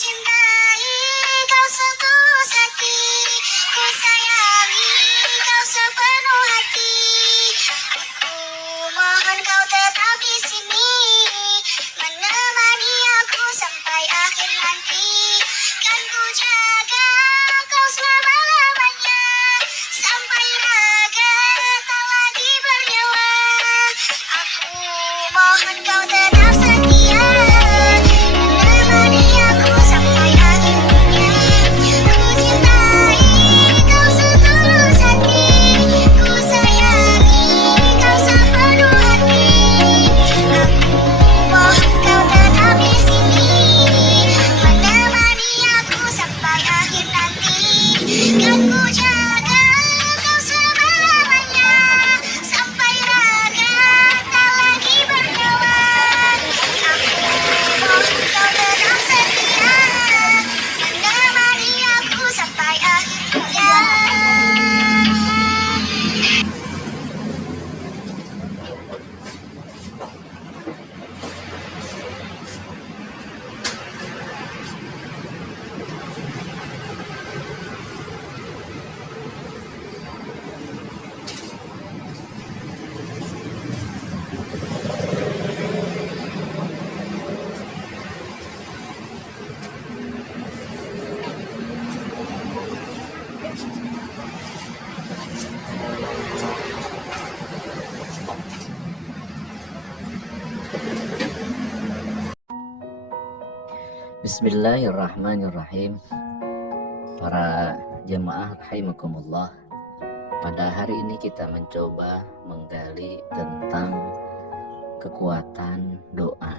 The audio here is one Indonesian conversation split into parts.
cintai kau setulus hati, ku sayangi kau sepenuh hati. Aku mohon kau tetap di sini, menemani aku sampai akhir nanti. Kan ku jaga kau selama-lamanya, sampai raga tak lagi bernyawa. Aku mohon kau tetap setia, menemani aku sampai akhir dunia. Ku cintai kau setulus hati, ku sayangi kau sepenuh hati. Aku mohon kau tetap di sini, menemani aku sampai akhir nanti. Kan ku jaga kau selama-lamanya, sampai raga tak lagi bernyawa. Aku mohon kau tetap setia, menemani aku sampai akhir dunia. Bismillahirrahmanirrahim. Para jemaah rahimakumullah, pada hari ini kita mencoba menggali tentang kekuatan doa.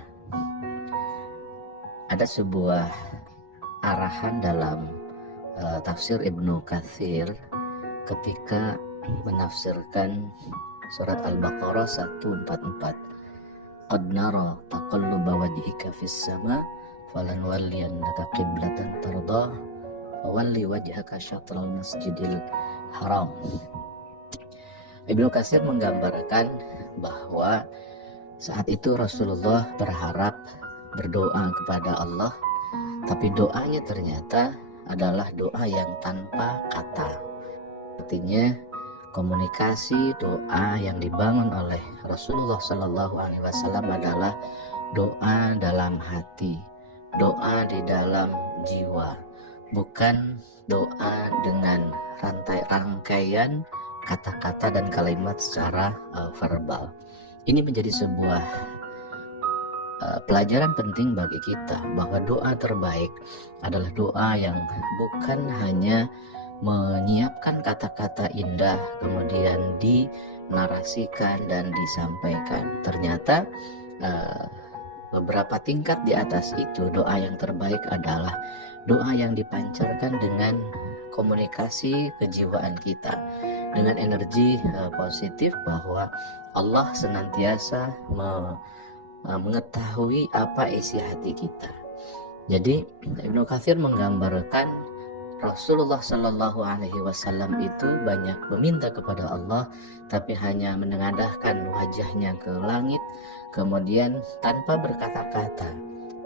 Ada sebuah arahan dalam tafsir Ibnu Katsir ketika menafsirkan surat Al-Baqarah 144. Qad nara taqalluba wajhika fis sama falanwalliyannaka qiblatan tardah fawalli wajhaka syatral masjidil haram. Ibnu Katsir menggambarkan bahwa saat itu Rasulullah berharap berdoa kepada Allah, tapi doanya ternyata adalah doa yang tanpa kata. Artinya komunikasi doa yang dibangun oleh Rasulullah Shallallahu Alaihi Wasallam adalah doa dalam hati, doa di dalam jiwa, bukan doa dengan rangkaian kata-kata dan kalimat secara verbal. Ini menjadi sebuah pelajaran penting bagi kita, bahwa doa terbaik adalah doa yang bukan hanya menyiapkan kata-kata indah kemudian dinarasikan dan disampaikan. Ternyata beberapa tingkat di atas itu, doa yang terbaik adalah doa yang dipancarkan dengan komunikasi kejiwaan kita, dengan energi positif bahwa Allah senantiasa mengetahui apa isi hati kita. Jadi Ibnu Katsir menggambarkan Rasulullah Shallallahu Alaihi Wasallam itu banyak meminta kepada Allah, tapi hanya menengadahkan wajahnya ke langit, kemudian tanpa berkata-kata.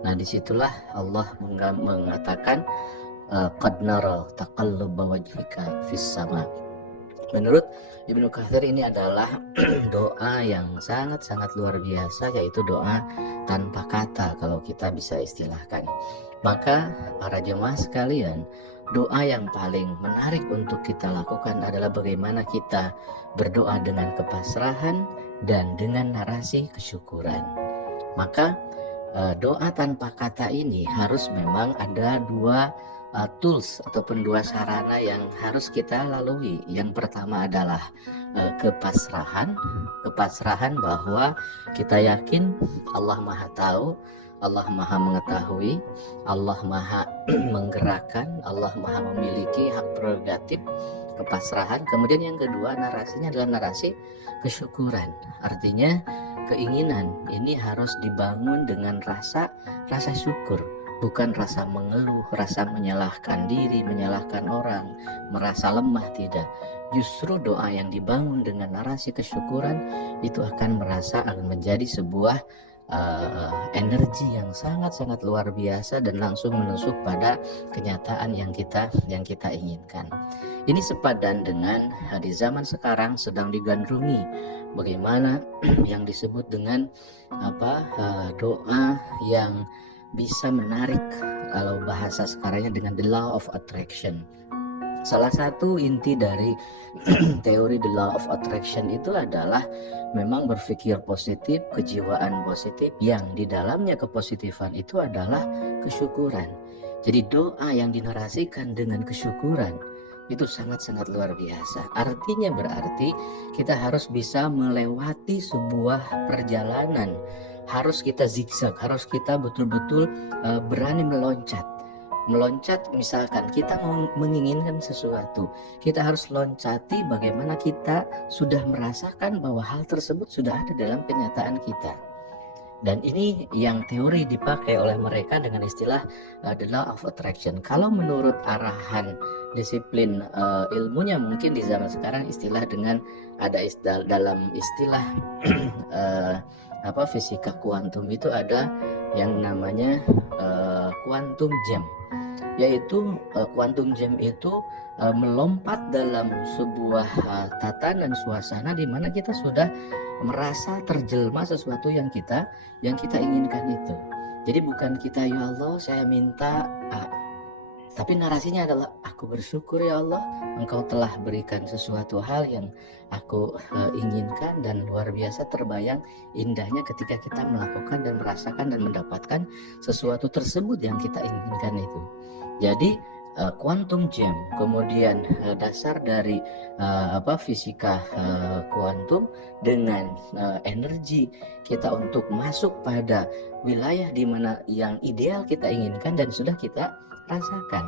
Nah, disitulah Allah mengatakan qad nara taqalluba wajhika fis sama. Menurut Ibnu Katsir ini adalah doa yang sangat-sangat luar biasa, yaitu doa tanpa kata kalau kita bisa istilahkan. Maka para jemaah sekalian, doa yang paling menarik untuk kita lakukan adalah bagaimana kita berdoa dengan kepasrahan dan dengan narasi kesyukuran. Maka doa tanpa kata ini harus memang ada dua tools ataupun dua sarana yang harus kita lalui. Yang pertama adalah kepasrahan bahwa kita yakin Allah Maha Tahu, Allah Maha Mengetahui, Allah Maha Menggerakkan, Allah Maha Memiliki hak prerogatif, kepasrahan. Kemudian yang kedua, narasinya adalah narasi kesyukuran. Artinya keinginan ini harus dibangun dengan rasa syukur, bukan rasa mengeluh, rasa menyalahkan diri, menyalahkan orang, merasa lemah. Tidak. Justru doa yang dibangun dengan narasi kesyukuran itu akan menjadi sebuah energi yang sangat-sangat luar biasa dan langsung menusuk pada kenyataan yang kita inginkan. Ini sepadan dengan di zaman sekarang sedang digandrungi bagaimana yang disebut dengan doa yang bisa menarik, kalau bahasa sekarangnya dengan the law of attraction. Salah satu inti dari teori the law of attraction itu adalah memang berpikir positif, kejiwaan positif, yang di dalamnya kepositifan itu adalah kesyukuran. Jadi doa yang dinarasikan dengan kesyukuran itu sangat-sangat luar biasa. Artinya berarti kita harus bisa melewati sebuah perjalanan, harus kita zigzag, harus kita betul-betul berani meloncat. Misalkan kita mau menginginkan sesuatu, kita harus loncati bagaimana kita sudah merasakan bahwa hal tersebut sudah ada dalam kenyataan kita. Dan ini yang teori dipakai oleh mereka dengan istilah the law of attraction. Kalau menurut arahan disiplin ilmunya mungkin di zaman sekarang istilah dengan ada dalam istilah fisika kuantum itu ada yang namanya quantum jump, yaitu quantum jump itu melompat dalam sebuah tatanan suasana di mana kita sudah merasa terjelma sesuatu yang kita inginkan itu. Jadi bukan kita ya Allah saya minta A, tapi narasinya adalah aku bersyukur ya Allah Engkau telah berikan sesuatu hal yang aku inginkan, dan luar biasa terbayang indahnya ketika kita melakukan dan merasakan dan mendapatkan sesuatu tersebut yang kita inginkan itu. Jadi quantum jump, kemudian dasar dari fisika kuantum dengan energi kita untuk masuk pada wilayah di mana yang ideal kita inginkan dan sudah kita rasakan.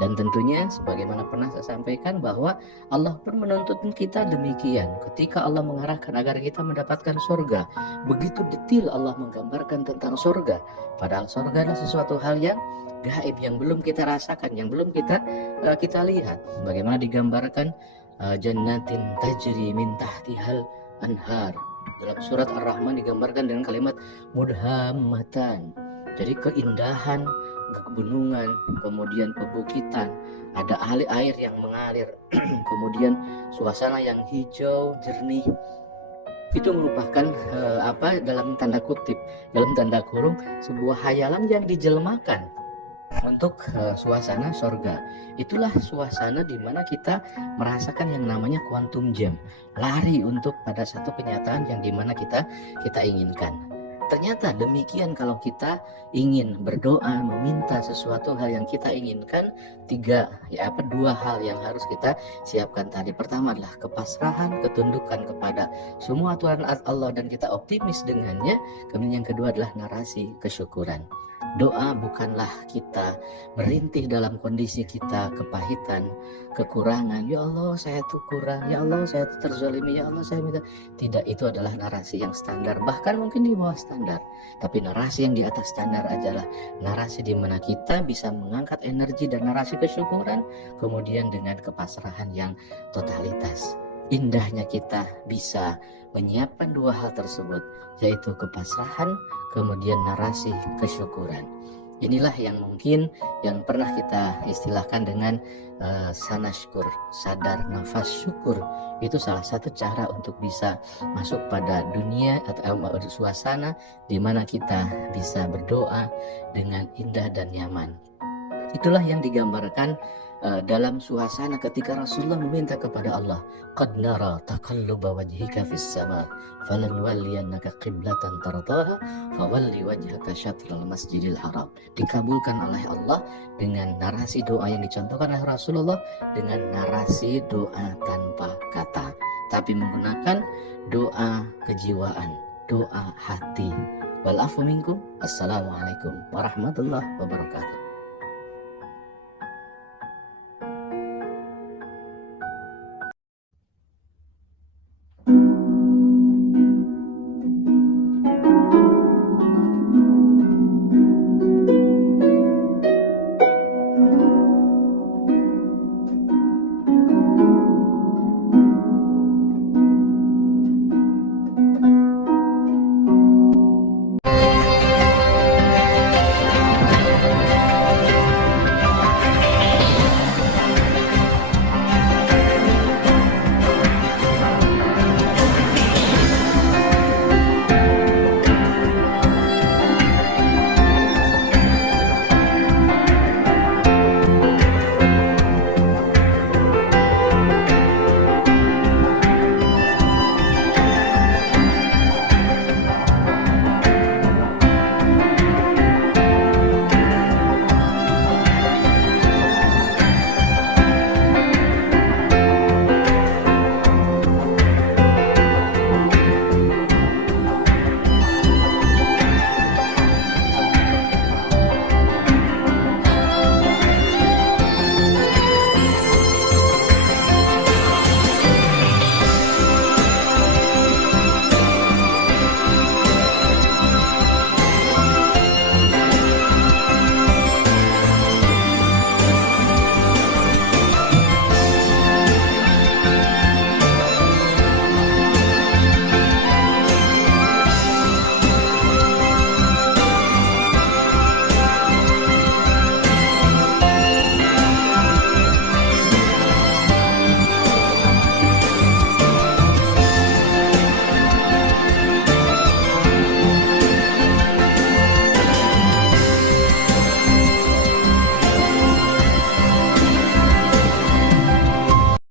Dan tentunya sebagaimana pernah saya sampaikan bahwa Allah pun menuntut kita demikian. Ketika Allah mengarahkan agar kita mendapatkan surga, begitu detail Allah menggambarkan tentang surga. Padahal surga adalah sesuatu hal yang gaib, yang belum kita rasakan, yang belum kita lihat. Bagaimana digambarkan jannatin tajri min tahtihal anhar. Dalam surat Ar-Rahman digambarkan dengan kalimat mudhammatan. Jadi keindahan kegunungan, kemudian pebukitan, ada air yang mengalir, kemudian suasana yang hijau jernih. Itu merupakan dalam tanda kutip, dalam tanda kurung, sebuah hayalan yang dijelmakan untuk suasana surga. Itulah suasana di mana kita merasakan yang namanya quantum jump, lari untuk pada satu kenyataan yang dimana kita inginkan. Ternyata demikian kalau kita ingin berdoa, meminta sesuatu hal yang kita inginkan, dua hal yang harus kita siapkan tadi. Pertama adalah kepasrahan, ketundukan kepada semua aturan Allah dan kita optimis dengannya. Kemudian yang kedua adalah narasi kesyukuran. Doa bukanlah kita merintih dalam kondisi kita kepahitan, kekurangan. Ya Allah saya tuh kurang, ya Allah saya tuh terzalimi, ya Allah saya minta. Tidak, itu adalah narasi yang standar, bahkan mungkin di bawah standar. Tapi narasi yang di atas standar adalah narasi di mana kita bisa mengangkat energi dan narasi kesyukuran, kemudian dengan kepasrahan yang totalitas. Indahnya kita bisa menyiapkan dua hal tersebut, yaitu kepasrahan, kemudian narasi kesyukuran. Inilah yang mungkin yang pernah kita istilahkan dengan sanashkur, sadar nafas syukur. Itu salah satu cara untuk bisa masuk pada dunia atau suasana di mana kita bisa berdoa dengan indah dan nyaman. Itulah yang digambarkan dalam suasana ketika Rasulullah meminta kepada Allah, qad nara taqalluba wajhika fis sama falanuwalliyannaka qiblatan tardaha fawalli wajhaka syatral masjidil haram. Dikabulkan oleh Allah dengan narasi doa yang dicontohkan oleh Rasulullah, dengan narasi doa tanpa kata, tapi menggunakan doa kejiwaan, doa hati. Wal afu minkum. Assalamualaikum warahmatullahi wabarakatuh.